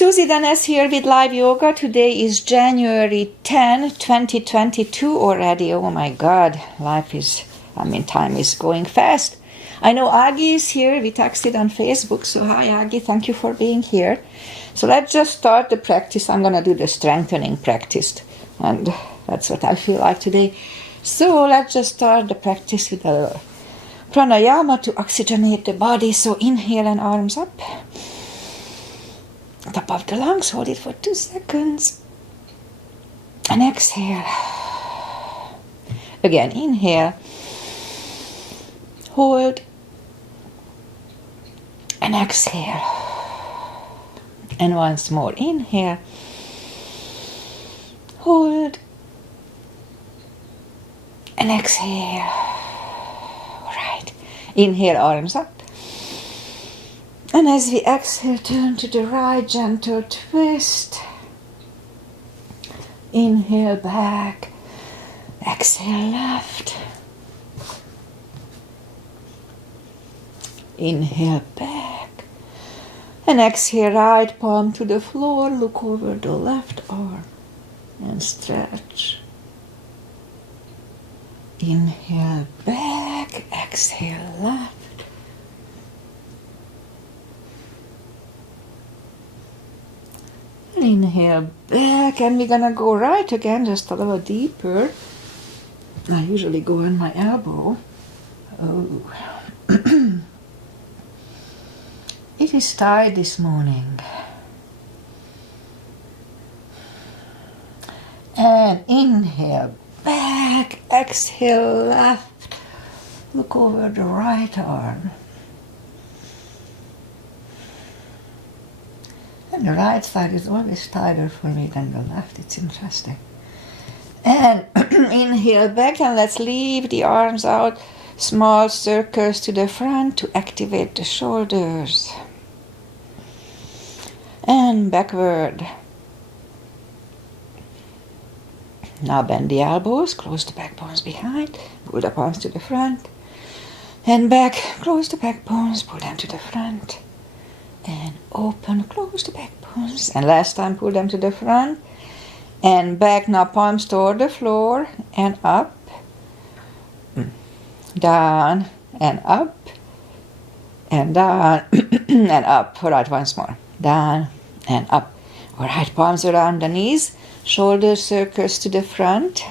Susie Danes here with live yoga. Today is January 10, 2022 already. Oh my God, time is going fast. I know Aggie is here. We texted on Facebook. So hi Aggie, thank you for being here. So let's just start the practice. I'm going to do the strengthening practice. And that's what I feel like today. So let's just start the practice with a pranayama to oxygenate the body. So inhale and arms up. Top of the lungs, hold it for 2 seconds. And exhale. Again, inhale. Hold. And exhale. And once more, inhale. Hold. And exhale. All right. Inhale, arms up. And as we exhale, turn to the right, gentle twist. Inhale back. Exhale left. Inhale back. And exhale, right palm to the floor. Look over the left arm and stretch. Inhale back. Exhale left. Inhale back, and we're gonna go right again, just a little deeper. I usually go on my elbow. Oh. It is tight this morning. And inhale back, exhale left. Look over the right arm. And the right side is always tighter for me than the left. It's interesting. And inhale back, and let's leave the arms out. Small circles to the front to activate the shoulders. And backward. Now bend the elbows, close the back bones behind, pull the palms to the front. And back, close the back bones, pull them to the front. And open, close the back bones. And last time, pull them to the front. And back, now palms toward the floor. And up. Down. And up. And down. And up. All right, once more. Down and up. All right, palms around the knees. Shoulder circles to the front.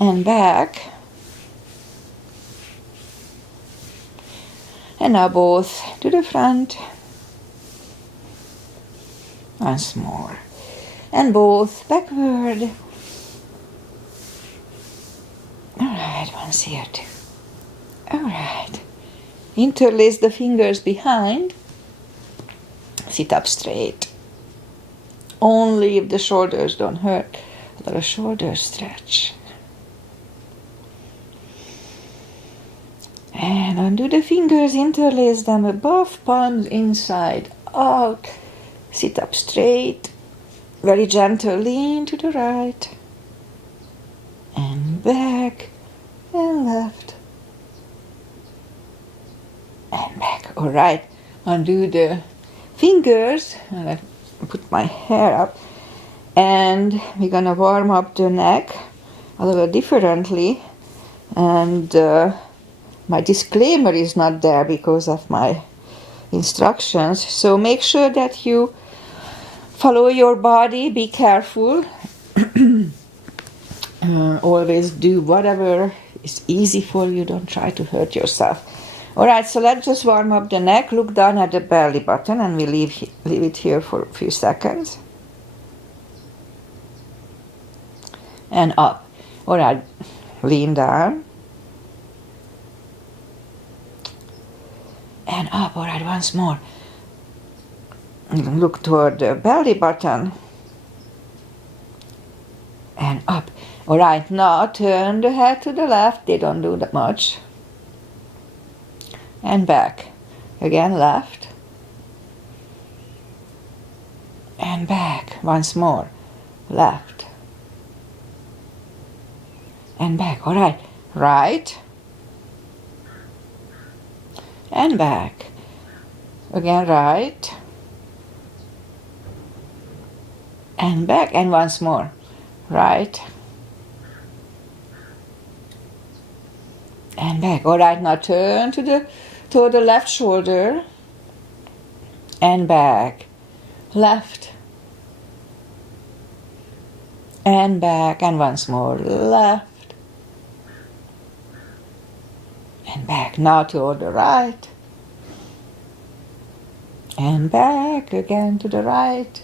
And back. And now both to the front. Once more. And both backward. Alright, once here too. Alright. Interlace the fingers behind. Sit up straight. Only if the shoulders don't hurt. A little shoulder stretch. And undo the fingers, interlace them above, palms inside out. Sit up straight. Very gentle, lean to the right. And back. And left. And back. All right. Undo the fingers. And I put my hair up. And we're going to warm up the neck a little differently. And my disclaimer is not there because of my instructions. So make sure that you follow your body. Be careful. Always do whatever is easy for you. Don't try to hurt yourself. All right, so let's just warm up the neck. Look down at the belly button, and we leave it here for a few seconds. And up. All right, lean down. And up. All right, once more. Look toward the belly button. And up. All right, now turn the head to the left. They don't do that much. And back. Again, left. And back. Once more. Left. And back. All right. Right. And back. Again, right. And back, and once more. Right. And back. All right, now turn to the left shoulder. And back. Left. And back, and once more. Left. And back. Now to the right. And back again to the right.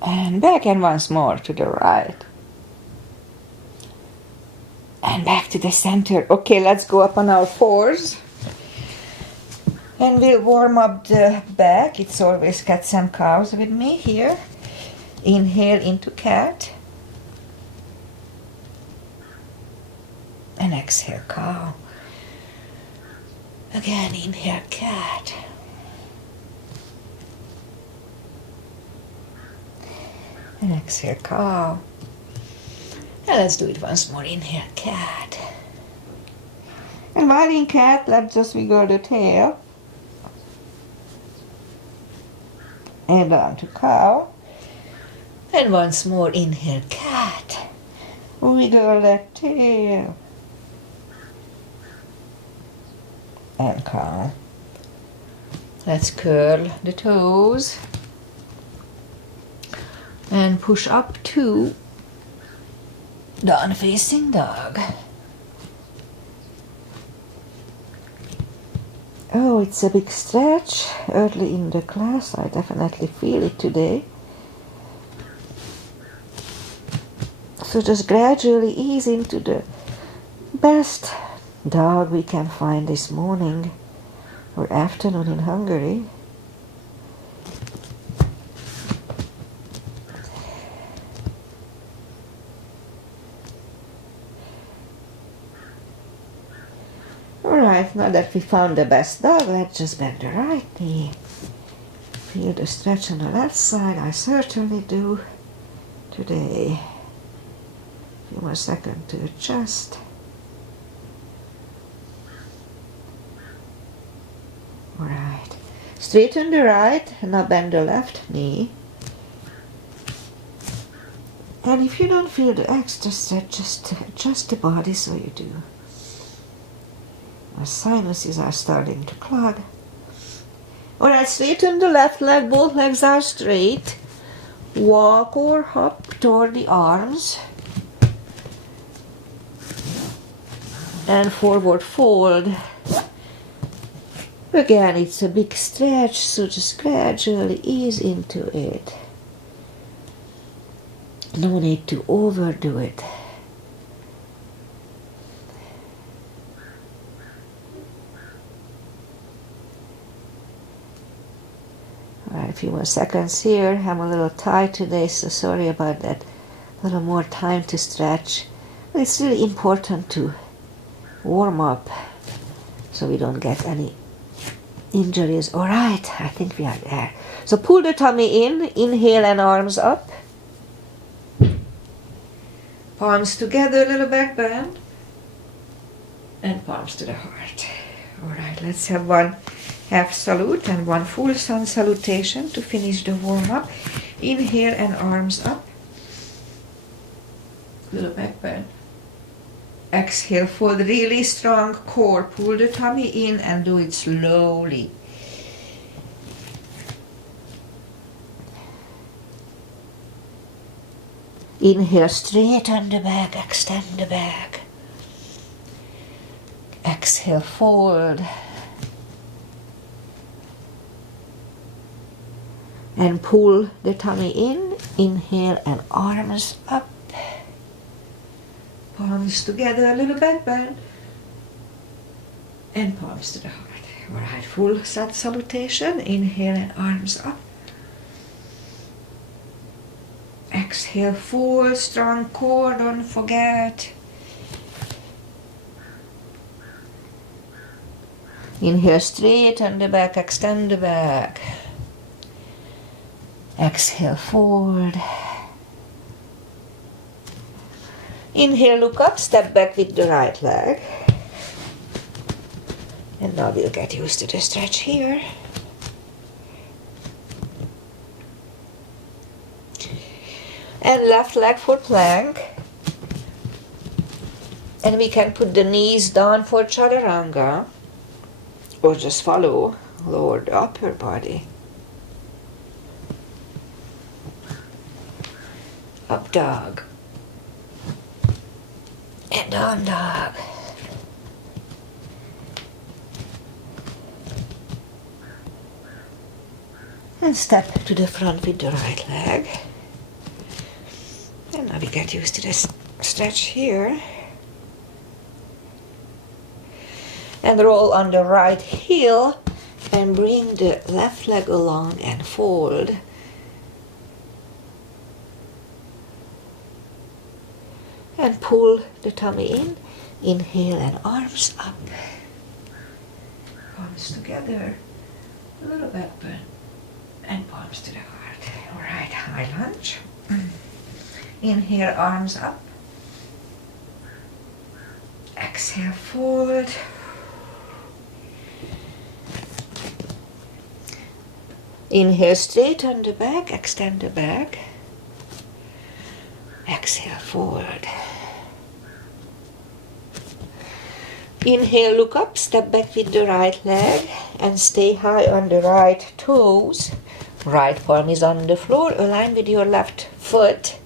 And back, and once more to the right. And back to the center. Okay, let's go up on our fours. And we'll warm up the back. It's always cats and cows with me here. Inhale into cat. And exhale cow. Again, inhale cat. And exhale cow. And let's do it once more. Inhale cat. And while in cat, let's just wiggle the tail. And down to cow. And once more, inhale cat. Wiggle that tail. And cow. Let's curl the toes. And push up to down facing dog. Oh, it's a big stretch early in the class. I definitely feel it today. So just gradually ease into the best dog we can find this morning or afternoon in Hungary. Alright, now that we found the best dog, let's just bend the right knee. Feel the stretch on the left side. I certainly do today. A few more seconds to adjust. Alright. Straighten the right, and now bend the left knee. And if you don't feel the extra stretch, just adjust the body so you do. My sinuses are starting to clog. Alright, straighten the left leg, both legs are straight. Walk or hop toward the arms. And forward fold. Again, it's a big stretch, so just gradually ease into it. No need to overdo it. Alright, a few more seconds here. I'm a little tired today, so sorry about that. A little more time to stretch. But it's really important to warm up so we don't get any injuries. Alright, I think we are there. So pull the tummy in, inhale and arms up. Palms together, little back bend. And palms to the heart. Alright, let's have one half salute and one full sun salutation to finish the warm-up. Inhale and arms up. Little back bend. Exhale, fold really strong core. Pull the tummy in and do it slowly. Inhale, straighten the back, extend the back. Exhale, fold. And pull the tummy in. Inhale and arms up. Palms together, a little back bend. And palms to the heart. Alright, full sun salutation. Inhale and arms up. Exhale, full strong core, don't forget. Inhale, straighten the back, extend the back. Exhale, forward. Inhale, look up, step back with the right leg. And now we'll get used to the stretch here. And left leg for plank. And we can put the knees down for chaturanga, or just follow, lower the upper body. Up dog. And down dog. And step to the front with the right leg. And now we get used to this stretch here. And roll on the right heel and bring the left leg along and fold. And pull the tummy in. Inhale and arms up. Palms together. A little bit open. And palms to the heart. Alright, high lunge. Inhale, arms up. Exhale, forward. Inhale, straighten the back, extend the back. Exhale, forward. Inhale, look up, step back with the right leg and stay high on the right toes. Right palm is on the floor, align with your left foot.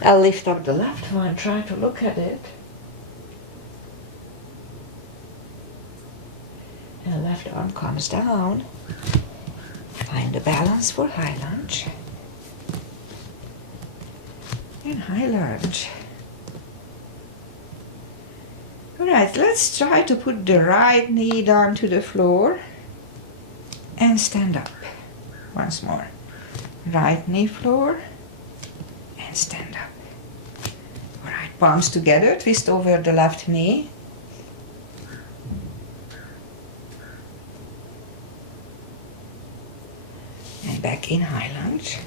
I'll lift up the left one, try to look at it. And left arm comes down. Find the balance for high lunge. And high lunge. Alright, let's try to put the right knee down to the floor and stand up. Once more. Right knee floor and stand up. Alright, palms together, twist over the left knee. And back in high lunge.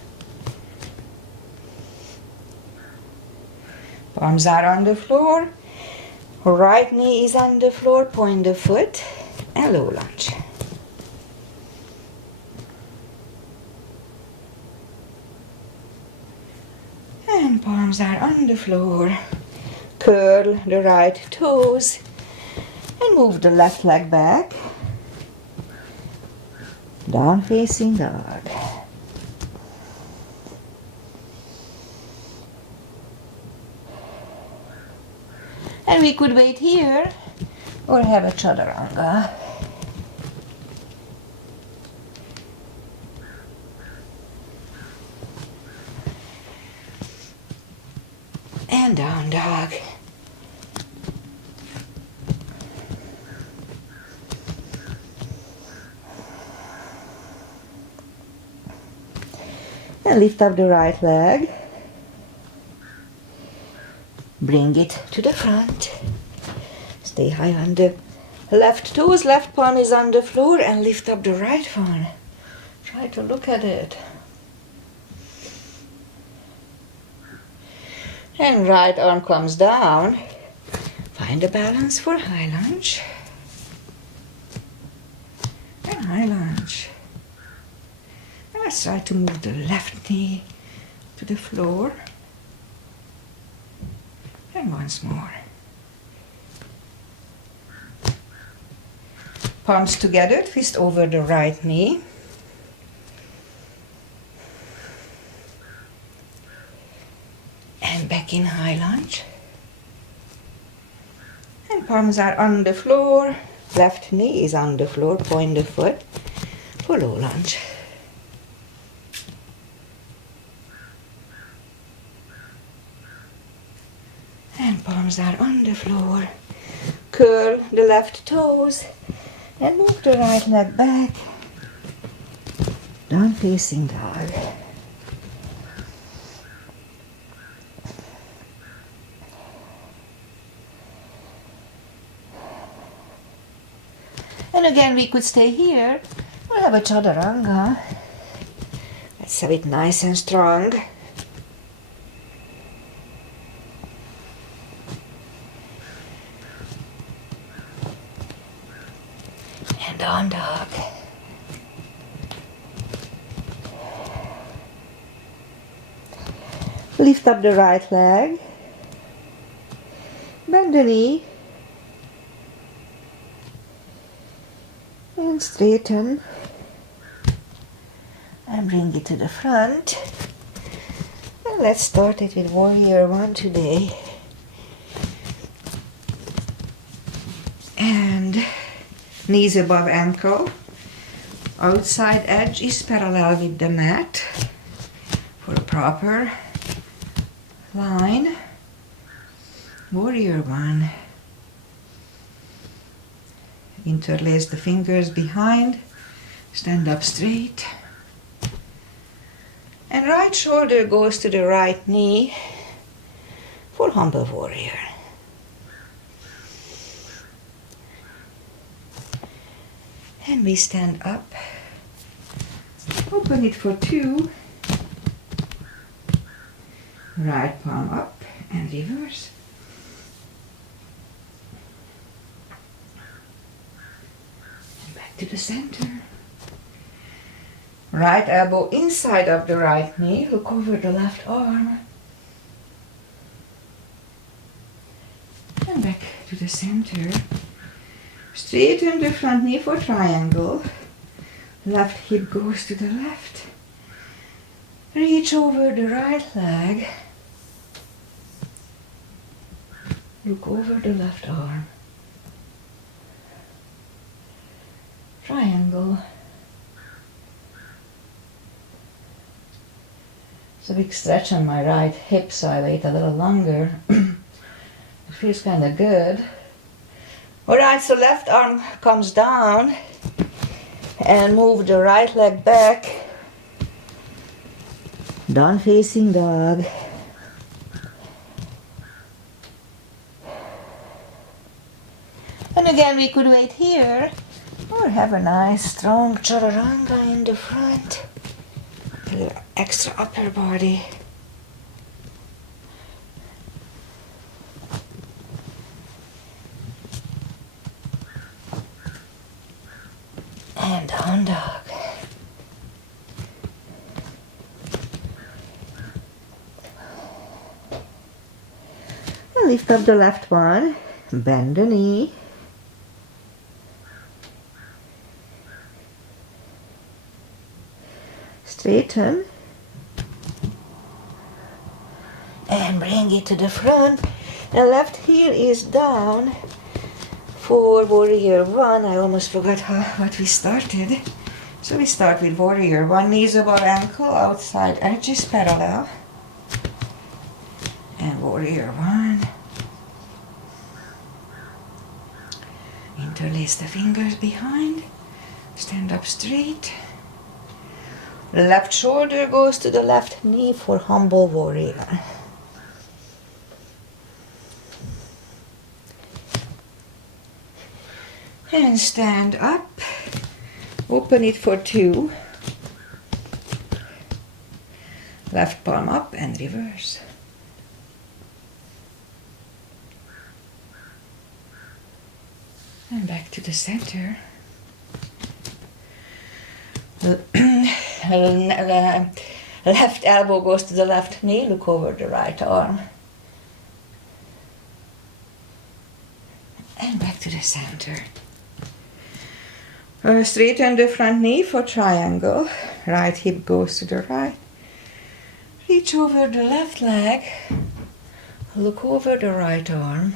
Palms are on the floor. Right knee is on the floor, point the foot, and low lunge. And palms are on the floor. Curl the right toes and move the left leg back. Down facing dog. And we could wait here or have a chaturanga. And down dog. And lift up the right leg. Bring it to the front. Stay high on the left toes, left palm is on the floor, and lift up the right one. Try to look at it. And right arm comes down. Find the balance for high lunge. And high lunge. And let's try to move the left knee to the floor. And once more. Palms together, twist over the right knee. And back in high lunge. And palms are on the floor. Left knee is on the floor, point the foot for low lunge. And palms are on the floor. Curl the left toes and move the right leg back. Down facing dog. And again we could stay here or have a chaturanga. Let's have it nice and strong. And down dog. Lift up the right leg. Bend the knee. And straighten. And bring it to the front. And let's start it with Warrior One today. And knees above ankle. Outside edge is parallel with the mat for a proper line. Warrior One. Interlace the fingers behind. Stand up straight. And right shoulder goes to the right knee for Humble Warrior. And we stand up. Open it for 2. Right palm up and reverse. And back to the center. Right elbow inside of the right knee. Look over the left arm. And back to the center. Straighten the front knee for triangle. Left hip goes to the left. Reach over the right leg. Look over the left arm. Triangle. It's a big stretch on my right hip, so I wait a little longer. It feels kind of good. Alright, so left arm comes down and move the right leg back. Down facing dog. And again, we could wait here or have a nice strong chaturanga in the front. A little extra upper body. And down dog. And lift up the left one. Bend the knee. Straighten. And bring it to the front. And left heel is down. For Warrior One, I almost forgot what we started. So we start with Warrior One, knees above ankle, outside edges parallel. And Warrior One. Interlace the fingers behind. Stand up straight. Left shoulder goes to the left knee for Humble Warrior. And stand up. Open it for 2. Left palm up and reverse. And back to the center. Left elbow goes to the left knee. Look over the right arm. And back to the center. Straighten the front knee for triangle. Right hip goes to the right. Reach over the left leg. Look over the right arm.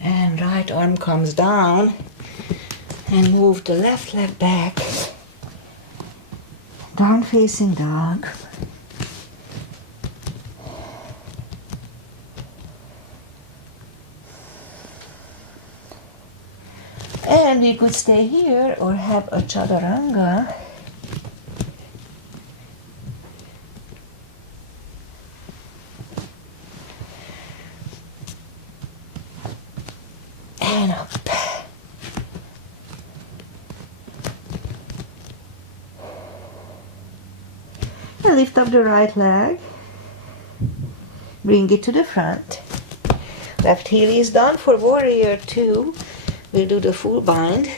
And right arm comes down. And move the left leg back. Down facing dog. And we could stay here or have a chaturanga. And up. And lift up the right leg. Bring it to the front. Left heel is done. For warrior 2, we'll do the full bind.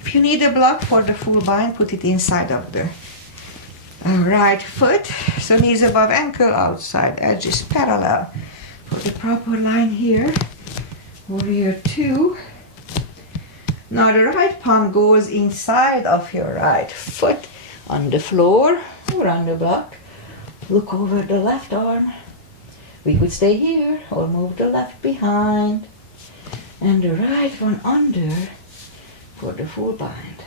If you need a block for the full bind, put it inside of the right foot. So knees above ankle, outside edge is parallel. For the proper line here, warrior 2. Now the right palm goes inside of your right foot on the floor or on the block. Look over the left arm. We could stay here or move the left behind and the right one under for the full bind.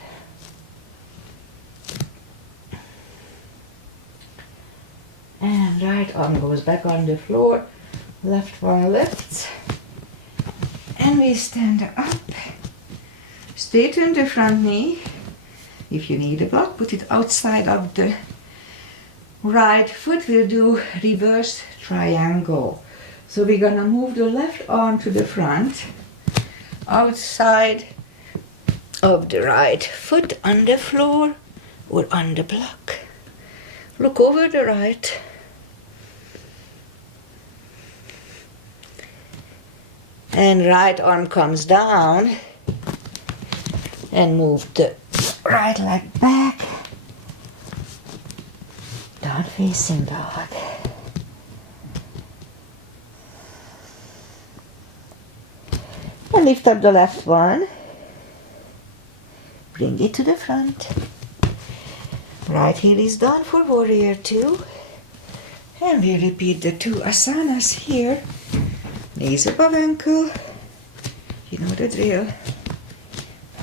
And right arm goes back on the floor, left one lifts, and we stand up. Straighten the front knee. If you need a block, put it outside of the right foot. We'll do reverse triangle. So we're gonna move the left arm to the front, outside of the right foot on the floor or on the block. Look over the right. And right arm comes down and move the right leg back. Down facing dog. And lift up the left one. Bring it to the front. Right heel is done for warrior 2. And we repeat the 2 asanas here. Knees above ankle. You know the drill.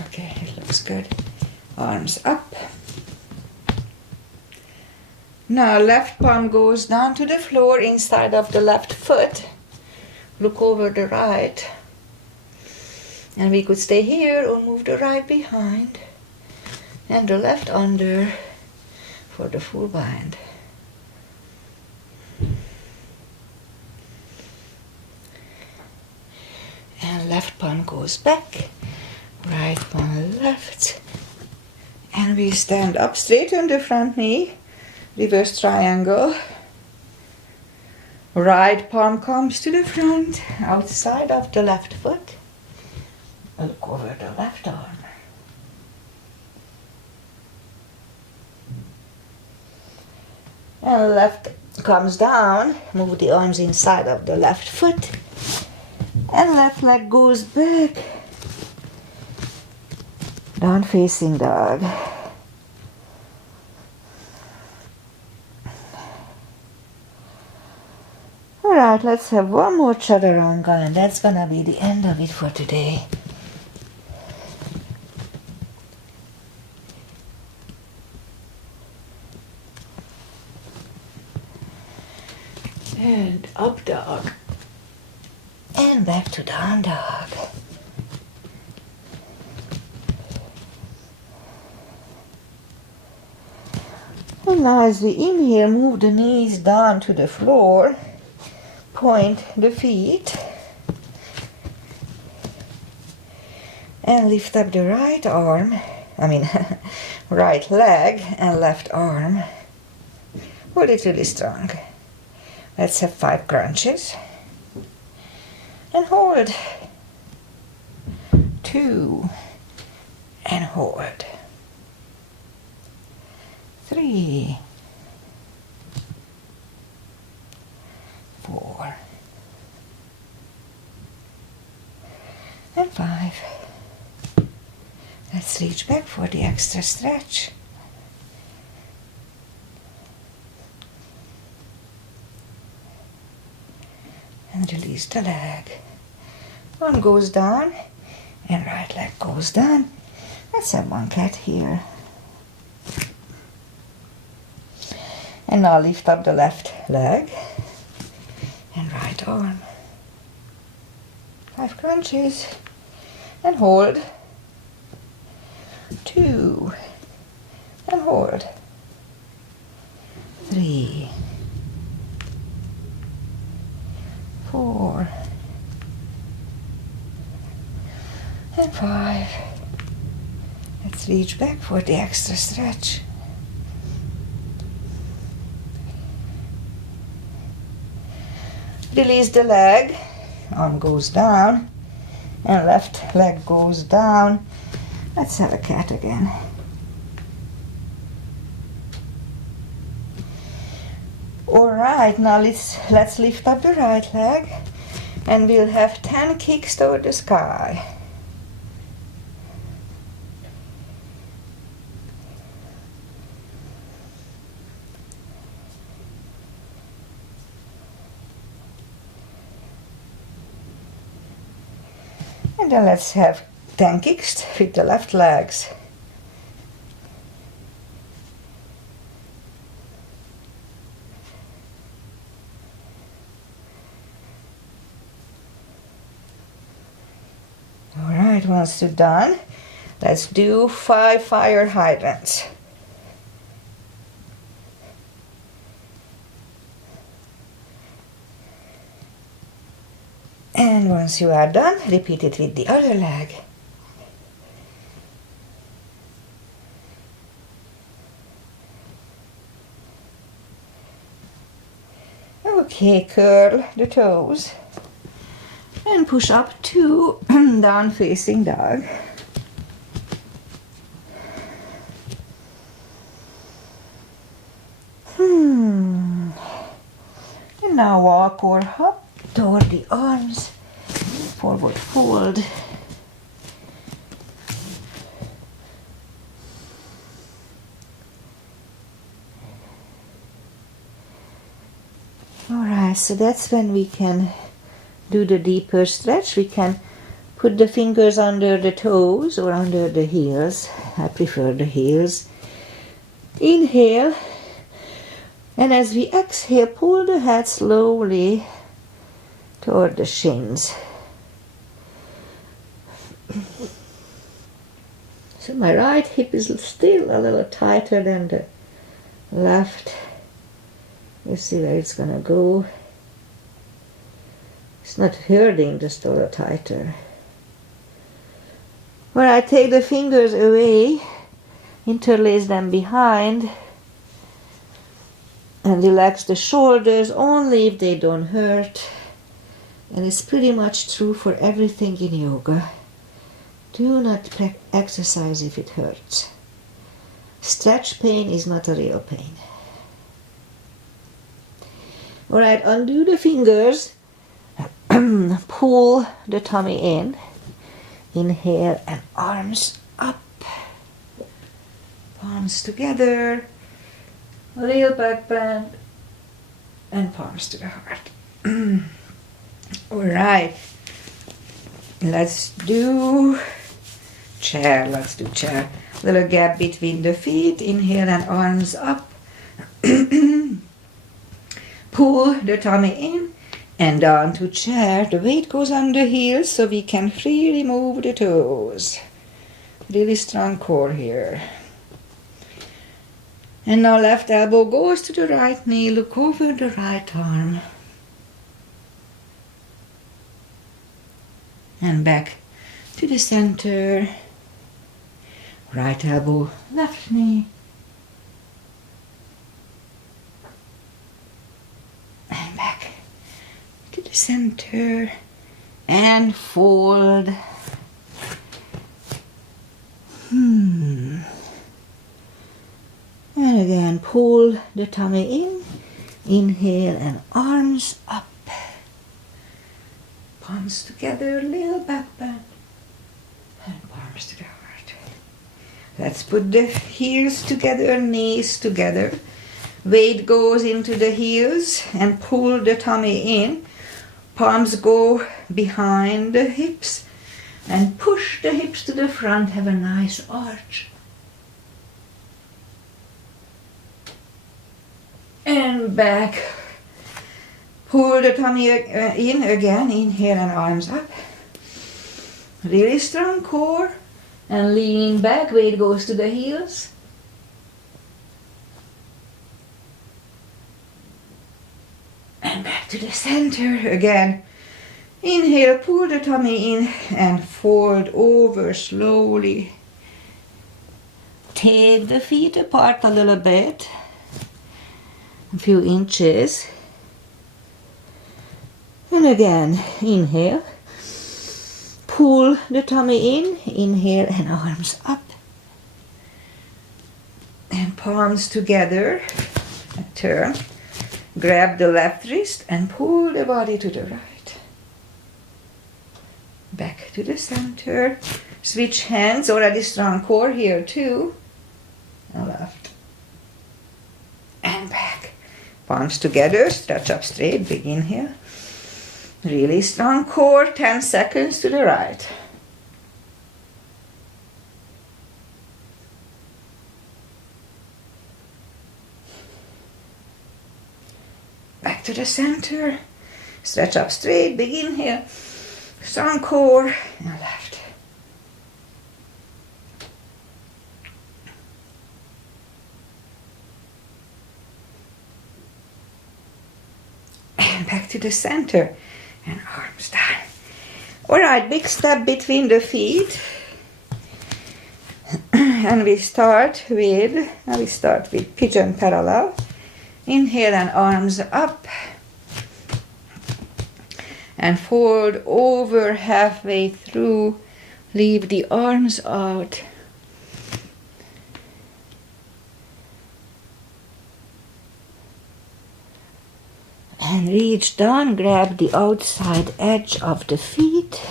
Okay, it looks good. Arms up. Now left palm goes down to the floor inside of the left foot. Look over the right. And we could stay here or move the right behind. And the left under for the full bind. And left palm goes back. Right one left. And we stand up, straighten the front knee. Reverse triangle. Right palm comes to the front, outside of the left foot. Look over the left arm. And left comes down, move the arms inside of the left foot. And left leg goes back. Down facing dog. Alright, let's have one more chaturanga and that's gonna be the end of it for today. And up dog. And back to down dog. And now as we inhale, move the knees down to the floor. Point the feet. And lift up the right arm. Right leg and left arm. Hold it really strong. Let's have 5 crunches. And hold. 2. And hold. 3. 4. And 5. Let's reach back for the extra stretch. And release the leg. One goes down and right leg goes down. Let's have one cat here. And now lift up the left leg and right arm. 5 crunches and hold. 2 and hold. 3. 4 and 5. Let's reach back for the extra stretch. Release the leg arm goes down and left leg goes down. Let's have a cat again. Alright, now let's lift up the right leg and we'll have 10 kicks toward the sky. And then let's have 10 kicks with the left legs. Alright, once you're done, let's do 5 fire hydrants. And once you are done, repeat it with the other leg. Okay, curl the toes and push up to down facing dog. And now walk or hop toward the arms, forward fold. Alright, so that's when we can do the deeper stretch. We can put the fingers under the toes or under the heels. I prefer the heels. Inhale, and as we exhale, pull the head slowly toward the shins. So my right hip is still a little tighter than the left. Let's see where it's gonna go. It's not hurting, just a little tighter. When I take the fingers away, interlace them behind, and relax the shoulders only if they don't hurt. And it's pretty much true for everything in yoga. Do not exercise if it hurts. Stretch pain is not a real pain. Alright, undo the fingers. Pull the tummy in. Inhale and arms up. Palms together. Little back bend. And palms to the heart. Alright. Let's do chair. Let's do chair. Little gap between the feet. Inhale and arms up. Pull the tummy in and down to chair. The weight goes on the heels so we can freely move the toes. Really strong core here. And now left elbow goes to the right knee. Look over the right arm. And back to the center. Right elbow, left knee. And back to the center. And fold. And again, pull the tummy in. Inhale and arms up. Palms together, little back bend. And palms to the heart. Let's put the heels together, knees together. Weight goes into the heels and pull the tummy in. Palms go behind the hips and push the hips to the front. Have a nice arch. And back. Pull the tummy in again. Inhale and arms up. Really strong core. And leaning back. Weight goes to the heels. And back to the center again. Inhale, pull the tummy in and fold over slowly. Take the feet apart a little bit. A few inches. And again, inhale. Pull the tummy in, inhale, and arms up. And palms together, turn. Grab the left wrist and pull the body to the right. Back to the center. Switch hands, already strong core here too. And left. And back. Palms together, stretch up straight, big inhale. Really strong core, 10 seconds to the right. Back to the center. Stretch up straight, big inhale. Strong core, and left. And back to the center. And arms down. Alright, big step between the feet. And we start with pigeon parallel. Inhale and arms up. And fold over halfway through. Leave the arms out. And reach down, grab the outside edge of the feet.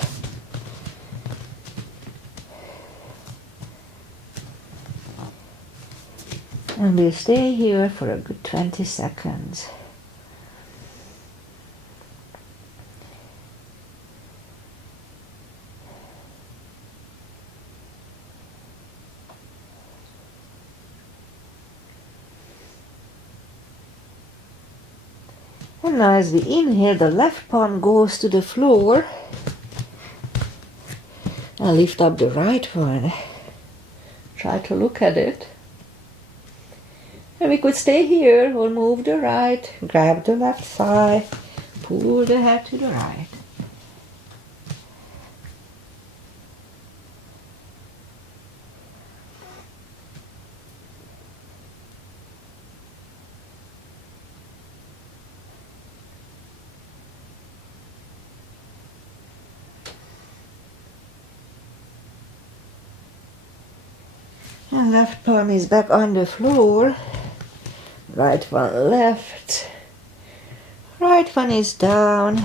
And we'll stay here for a good 20 seconds. And now as we inhale, the left palm goes to the floor. And lift up the right one. Try to look at it. And we could stay here or move the right, grab the left thigh, pull the head to the right. And left palm is back on the floor. Right one left. Right one is down.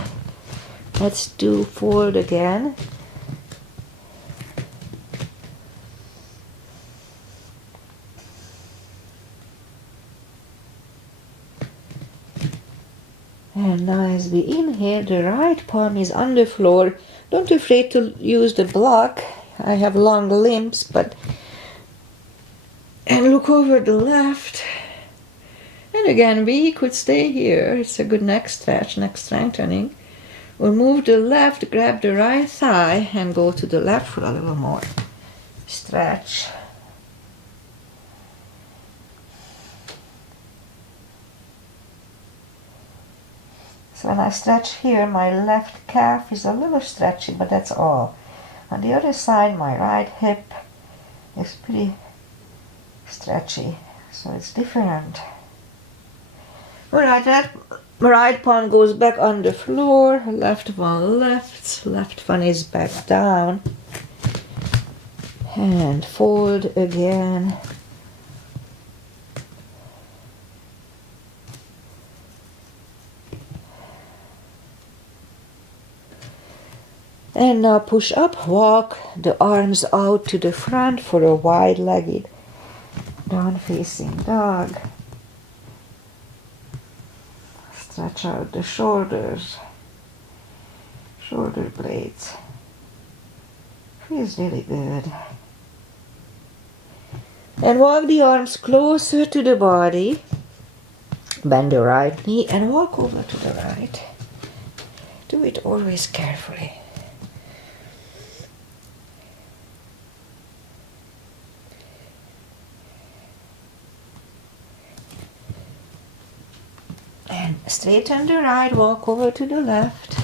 Let's do fold again. And now as we inhale, the right palm is on the floor. Don't be afraid to use the block. I have long limbs, but... And look over the left. And again, we could stay here. It's a good neck stretch, neck strengthening. We'll move the left, grab the right thigh, and go to the left for a little more stretch. So when I stretch here, my left calf is a little stretchy, but that's all. On the other side, my right hip is pretty stretchy, so it's different. Alright, that right palm goes back on the floor, left one is back down, and fold again. And now push up, walk the arms out to the front for a wide-legged down-facing dog. Stretch out the shoulders, shoulder blades. Feels really good. And walk the arms closer to the body. Bend the right knee and walk over to the right. Do it always carefully. And straighten the right, walk over to the left.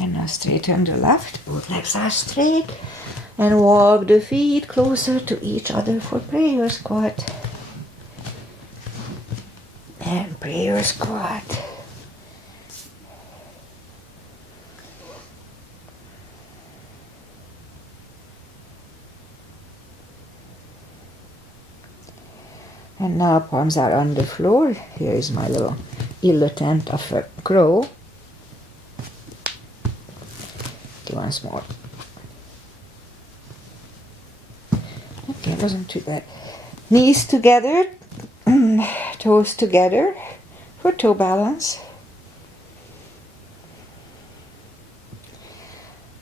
And now straighten the left, both legs are straight. And walk the feet closer to each other for prayer squat. And prayer squat. And now palms are on the floor. Here is my little attempt of a crow. Do once more. Okay, it wasn't too bad. Knees together, toes together for toe balance.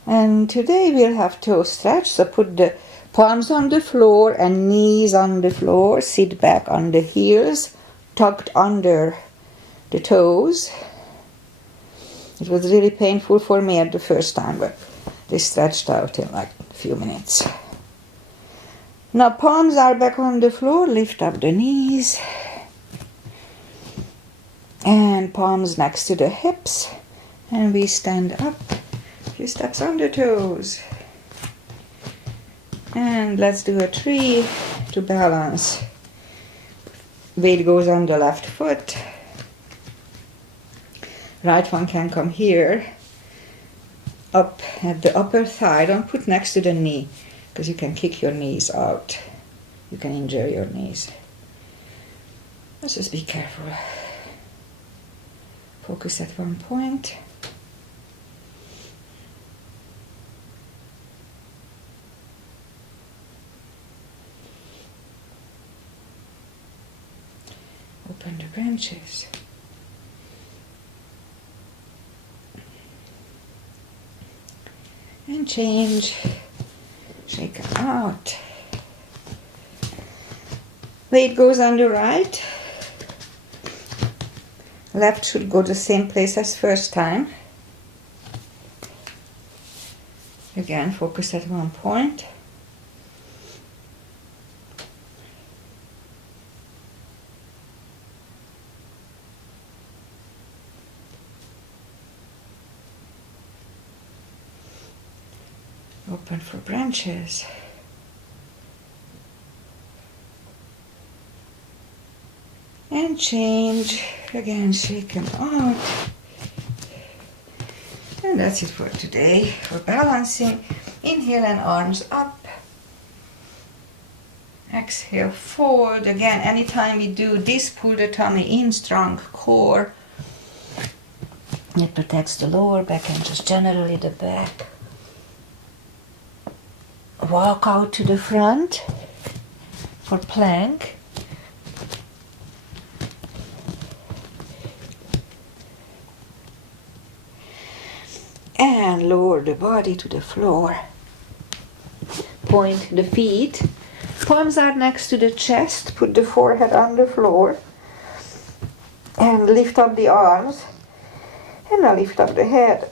And today we'll have toe stretch, so put the palms on the floor and knees on the floor. Sit back on the heels, tucked under the toes. It was really painful for me at the first time, but they stretched out in like a few minutes. Now palms are back on the floor, lift up the knees. And palms next to the hips. And we stand up, a few steps on the toes. And let's do a tree to balance. Weight goes on the left foot. Right one can come here, up at the upper thigh. Don't put next to the knee, because you can kick your knees out. You can injure your knees. Let's just be careful. Focus at one point. Open the branches. And change. Shake them out. Weight goes on the right. Left should go the same place as first time. Again, focus at one point. Open for branches. And change. Again, shake them out. And that's it for today. For balancing, inhale and arms up. Exhale, forward. Again, anytime we do this, pull the tummy in, strong core. It protects the lower back and just generally the back. Walk out to the front for plank. And lower the body to the floor. Point the feet. Palms are next to the chest. Put the forehead on the floor. And lift up the arms. And now lift up the head.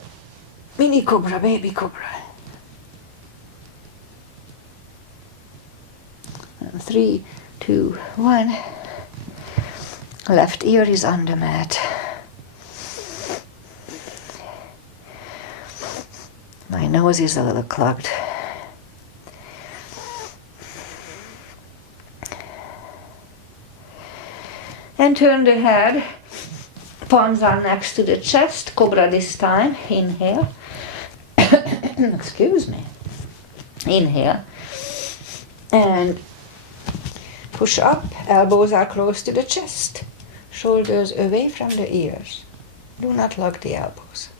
Mini cobra, baby cobra. 3, 2, 1. Left ear is on the mat. My nose is a little clogged. And turn the head. Palms are next to the chest. Cobra this time. Inhale. Excuse me. Inhale. And push up. Elbows are close to the chest. Shoulders away from the ears. Do not lock the elbows.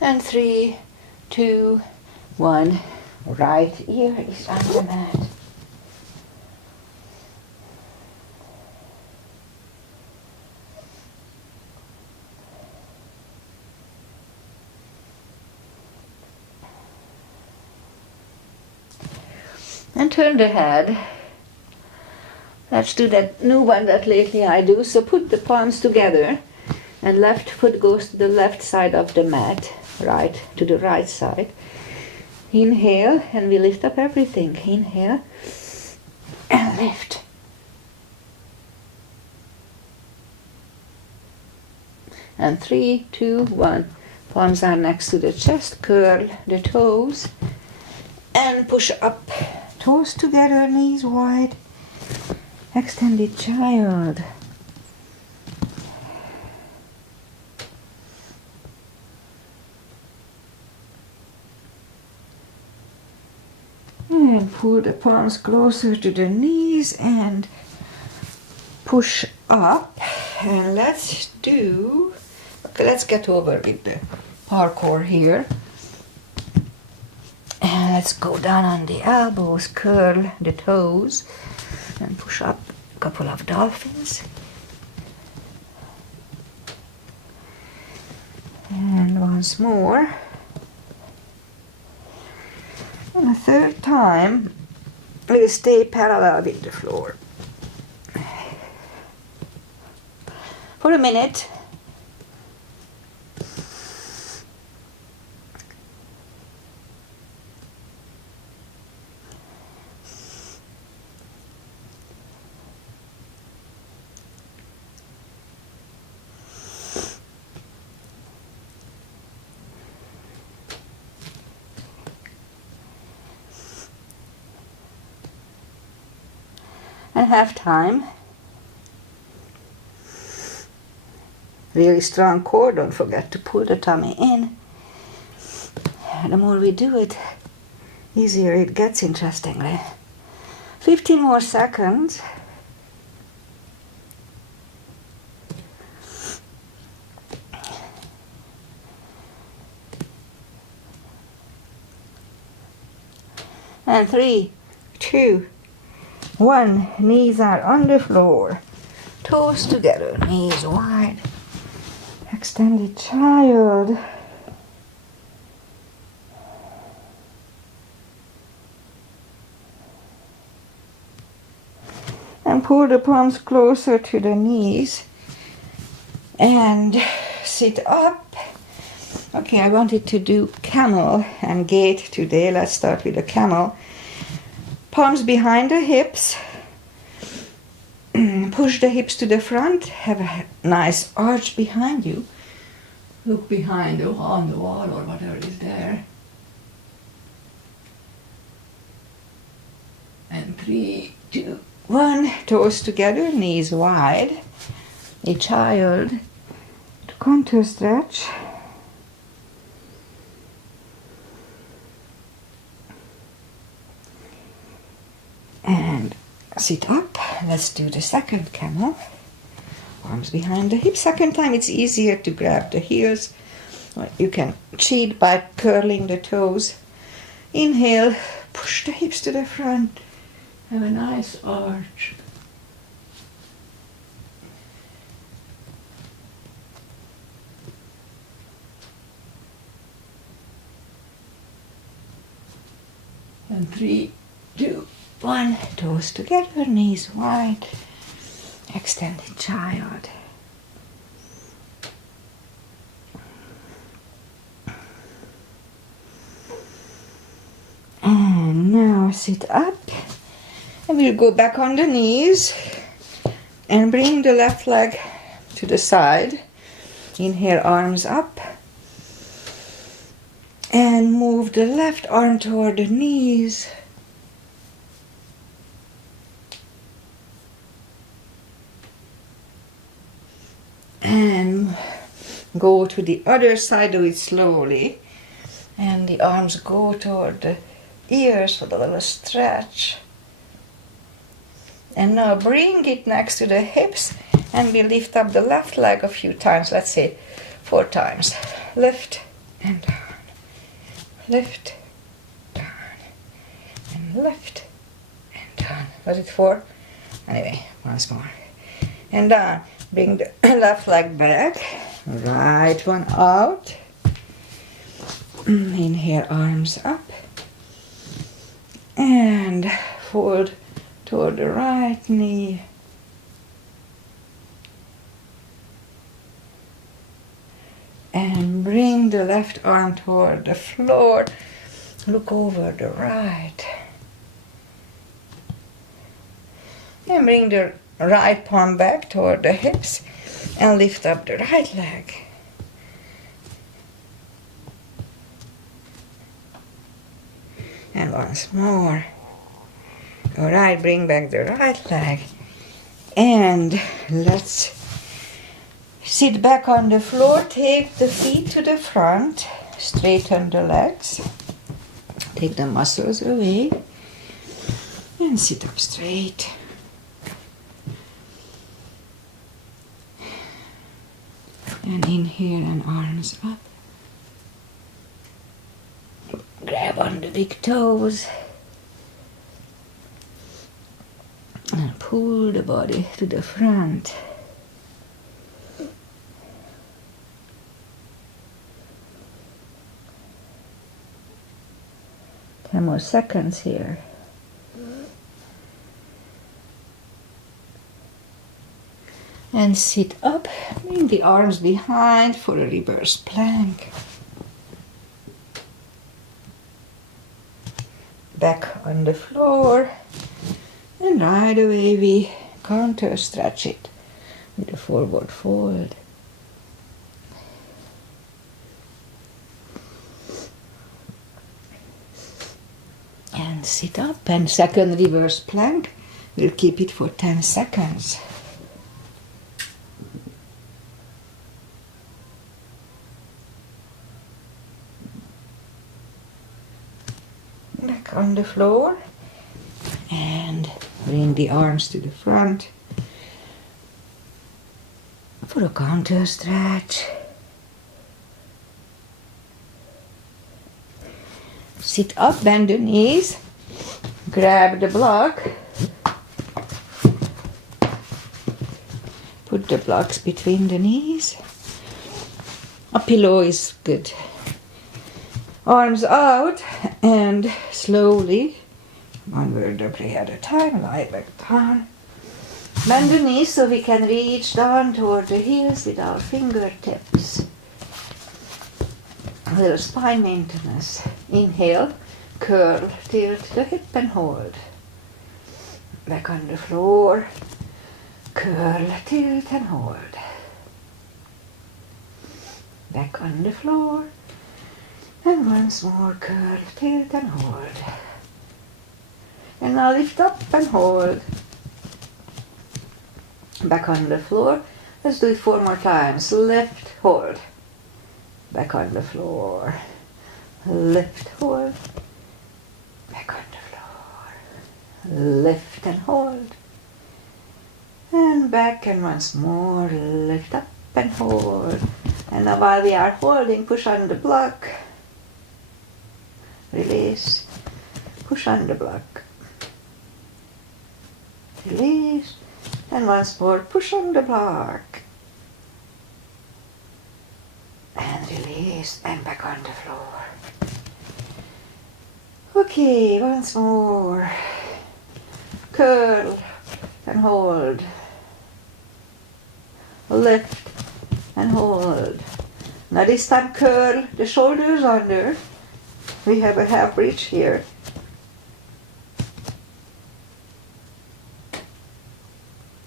And 3, 2, 1. Right ear is on the mat. And turn the head. Let's do that new one that lately I do. So put the palms together and left foot goes to the left side of the mat, right to the right side. Inhale and we lift up everything. Inhale and lift. And 3, 2, 1. Palms are next to the chest. Curl the toes and push up. Toes together, knees wide. Extended child. And pull the palms closer to the knees and push up. And let's get over with the parkour here. And let's go down on the elbows, curl the toes, and push up a couple of dolphins. And once more. And a third time, we'll stay parallel with the floor. For a minute. And half time. Really strong core, don't forget to pull the tummy in. The more we do it, easier it gets, interestingly. 15 more seconds. And 3, 2, 1. Knees are on the floor. Toes together, knees wide. Extended child. And pull the palms closer to the knees. And sit up. Okay, I wanted to do camel and gate today. Let's start with the camel. Palms behind the hips. Push the hips to the front. Have a nice arch behind you. Look behind you on the wall or whatever is there. And 3, 2, 1. Toes together, knees wide. A child. To contour stretch. And sit up. Let's do the second camel. Arms behind the hips. Second time it's easier to grab the heels. You can cheat by curling the toes. Inhale, push the hips to the front. Have a nice arch. And 3, 2, 1. Toes together, knees wide. Extended child. And now sit up. And we'll go back on the knees. And bring the left leg to the side. Inhale, arms up. And move the left arm toward the knees. And go to the other side, do it slowly. And the arms go toward the ears with a little stretch. And now bring it next to the hips and we lift up the left leg a few times. Let's say 4 times. Lift and down. Lift, down, and lift, and down. Was it 4? Anyway, once more. And down. Bring the left leg back. Right one out. Inhale, arms up. And fold toward the right knee. And bring the left arm toward the floor. Look over the right. And bring the right palm back toward the hips. And lift up the right leg. And once more. Alright, bring back the right leg. And let's sit back on the floor. Take the feet to the front. Straighten the legs. Take the muscles away. And sit up straight. And inhale and arms up. Grab on the big toes. And pull the body to the front. Ten more seconds here. And sit up, bring the arms behind for a reverse plank. Back on the floor, and right away we counter stretch it with a forward fold. And sit up, and second reverse plank, we'll keep it for 10 seconds. Back on the floor and bring the arms to the front for a counter stretch. Sit up, bend the knees, grab the block, put the blocks between the knees. A pillow is good. Arms out and slowly, one vertebrae at a time, lie back down. Bend the knees so we can reach down toward the heels with our fingertips. A little spine maintenance. Inhale, curl, tilt the hip and hold. Back on the floor, curl, tilt and hold. Back on the floor. And once more, curl, tilt and hold. And now lift up and hold. Back on the floor. Let's do it 4 more times. Lift, hold. Back on the floor. Lift, hold. Back on the floor. Lift and hold. And back, and once more. Lift up and hold. And now while we are holding, push on the block. Release, push on the block, release, and once more push on the block, and release, and back on the floor. Okay, once more, curl and hold, lift and hold. Now this time curl the shoulders under. We have a half bridge here.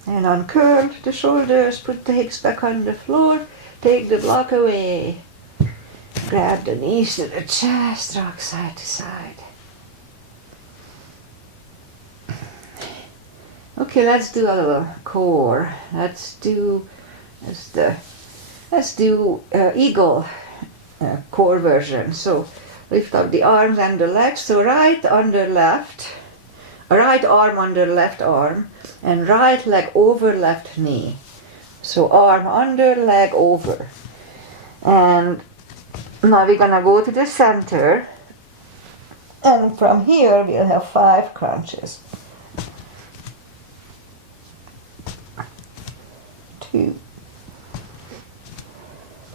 And uncurl the shoulders, put the hips back on the floor, take the block away. Grab the knees to the chest, rock side to side. Okay, let's do a little core. Let's do eagle core version. So lift up the arms and the legs. So right under left, right arm under left arm, and right leg over left knee. So arm under, leg over. And now we're gonna go to the center. And from here we'll have 5 crunches. 2,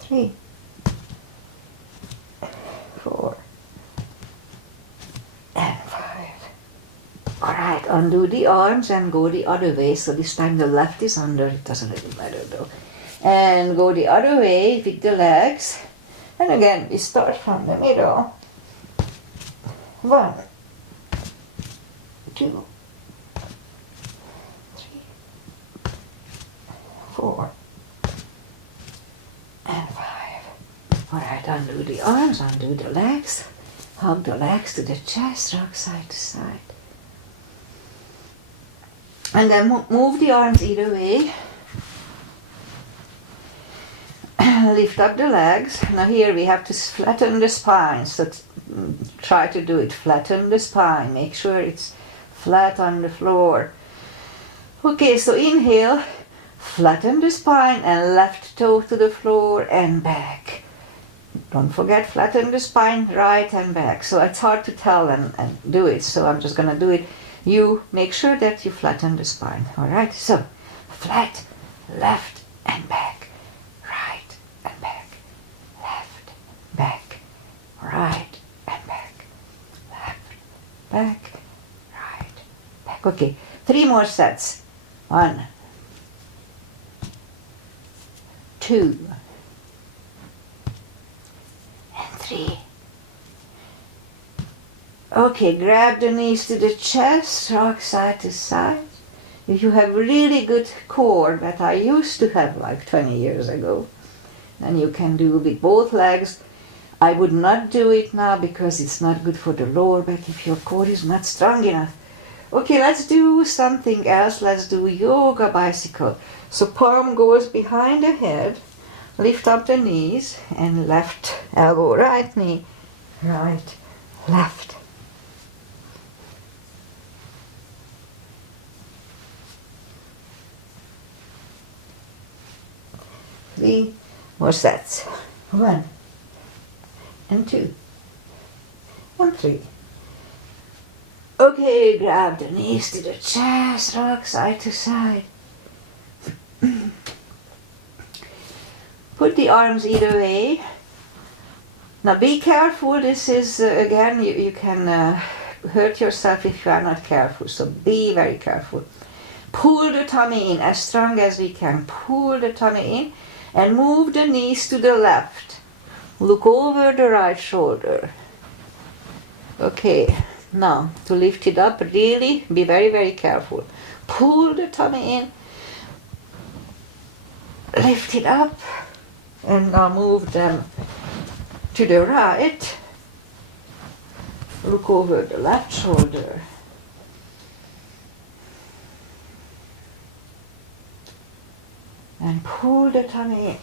3, 4, and 5. Alright, undo the arms and go the other way. So this time the left is under, it doesn't really matter though. And go the other way with the legs. And again, we start from the middle. 1, 2, 3, 4, and 5. Alright, undo the arms, undo the legs. Hug the legs to the chest, rock side to side. And then move the arms either way. Lift up the legs. Now here we have to flatten the spine. So try to do it. Flatten the spine. Make sure it's flat on the floor. Okay, so inhale. Flatten the spine and left toe to the floor and back. Don't forget, flatten the spine, right and back. So it's hard to tell and do it. So I'm just going to do it. You make sure that you flatten the spine. All right, so flat, left and back, right and back, left, back, right and back, left, back, right, back. Okay, 3 more sets. 1, 2, and 3. Okay, grab the knees to the chest, rock side to side. If you have really good core that I used to have like 20 years ago, then you can do with both legs. I would not do it now because it's not good for the lower back if your core is not strong enough. Okay, let's do something else. Let's do yoga bicycle. So palm goes behind the head, lift up the knees, and left elbow, right knee, right, left. 3 more sets. 1 and 2 and 3. Okay, grab the knees to the chest, rock side to side. Put the arms either way. Now be careful, this is, again, you can hurt yourself if you are not careful, so be very careful. Pull the tummy in as strong as we can. Pull the tummy in and move the knees to the left. Look over the right shoulder. Okay, now to lift it up, really be very, very careful. Pull the tummy in, lift it up, and now move them to the right. Look over the left shoulder. And pull the tummy in.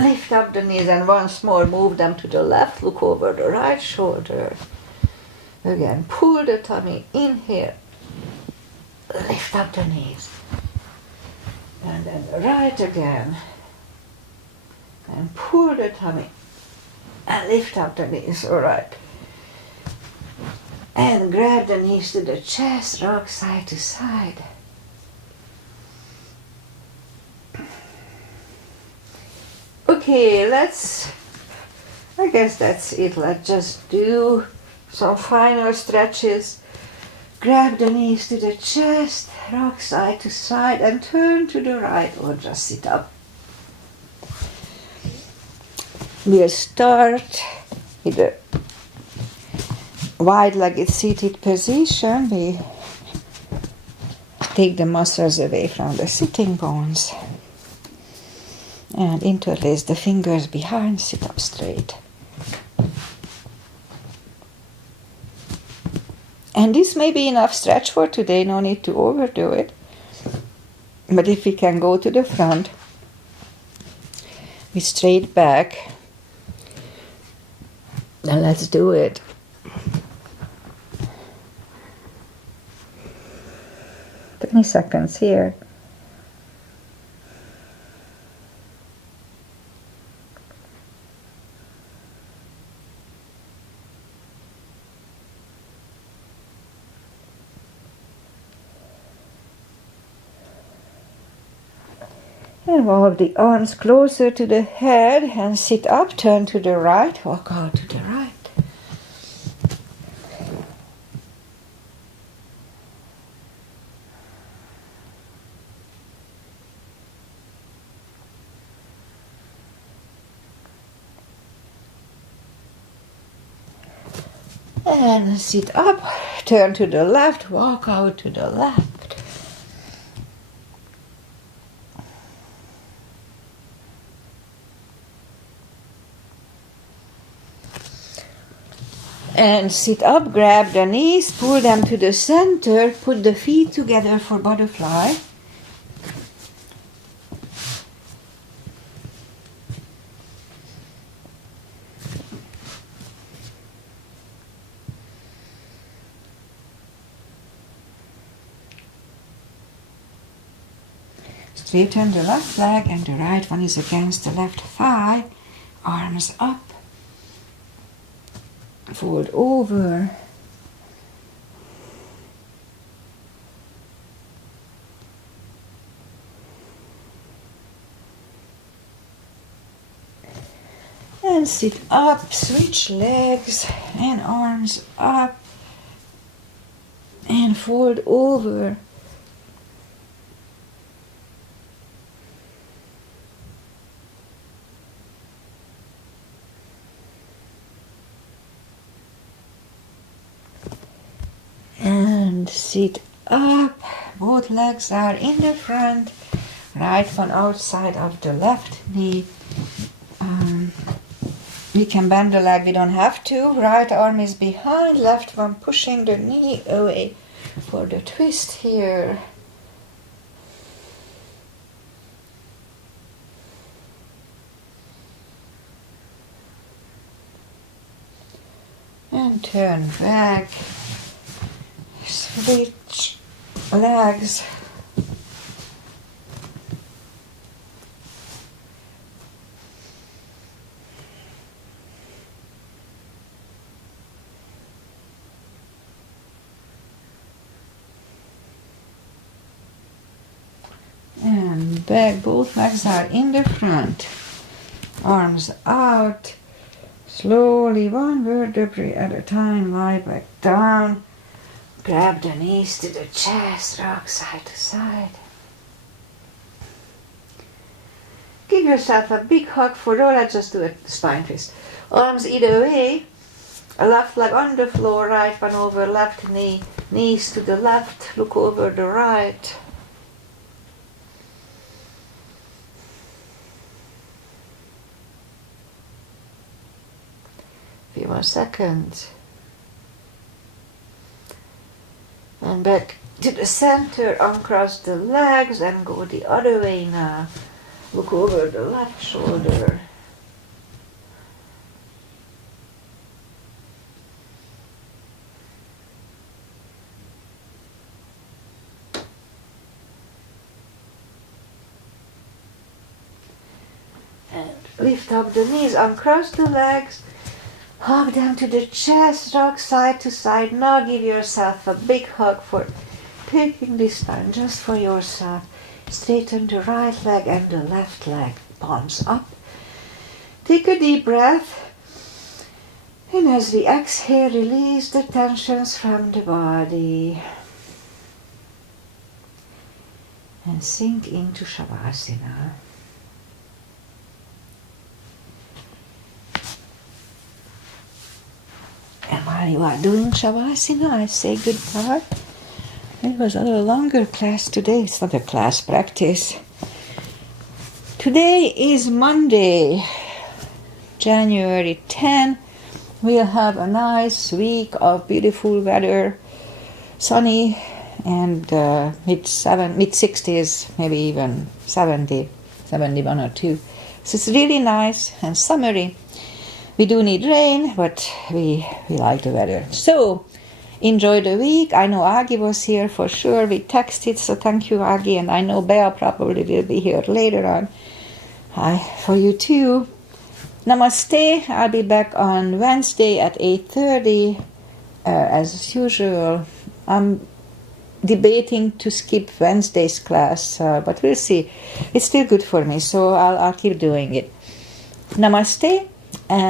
Lift up the knees and once more move them to the left. Look over the right shoulder. Again, pull the tummy in here. Lift up the knees. And then the right again. And pull the tummy. And lift up the knees. All right. And grab the knees to the chest. Rock side to side. Okay, I guess that's it. Let's just do some final stretches. Grab the knees to the chest, rock side to side, and turn to the right or just sit up. We'll start with the wide-legged seated position. We take the muscles away from the sitting bones. And interlace the fingers behind, sit up straight. And this may be enough stretch for today, no need to overdo it. But if we can go to the front, with straight back, then let's do it. Twenty seconds here. And walk the arms closer to the head and sit up, turn to the right, walk out to the right. And sit up, turn to the left, walk out to the left. And sit up, grab the knees, pull them to the center, put the feet together for butterfly. Straighten the left leg and the right one is against the left thigh. Arms up. Fold over. And sit up, switch legs and arms up and fold over. And sit up, both legs are in the front, right one outside of the left knee. We can bend the leg, we don't have to. Right arm is behind, left one pushing the knee away for the twist here. And turn back. Switch legs. And back, both legs are in the front. Arms out. Slowly, one vertebrae at a time, lie back down. Grab the knees to the chest, rock side to side. Give yourself a big hug for roll. Let's just do a spine twist. Arms either way. A left leg on the floor, right one over left knee. Knees to the left, look over the right. Few more seconds. And back to the center, uncross the legs and go the other way now. Look over the left shoulder. And lift up the knees, uncross the legs. Hug them to the chest, rock side to side. Now give yourself a big hug for taking this time just for yourself. Straighten the right leg and the left leg. Palms up. Take a deep breath. And as we exhale, release the tensions from the body. And sink into Shavasana. And while you are doing Shavasana, I say goodbye. It was a little longer class today. It's not a class practice. Today is Monday, January 10. We'll have a nice week of beautiful weather, sunny and mid-60s, maybe even 70, 71 or 2. So it's really nice and summery. We do need rain, but we like the weather. So, enjoy the week. I know Agi was here for sure. We texted, so thank you, Agi. And I know Bea probably will be here later on. Hi, for you too. Namaste. I'll be back on Wednesday at 8:30, as usual. I'm debating to skip Wednesday's class, but we'll see. It's still good for me, so I'll keep doing it. Namaste. And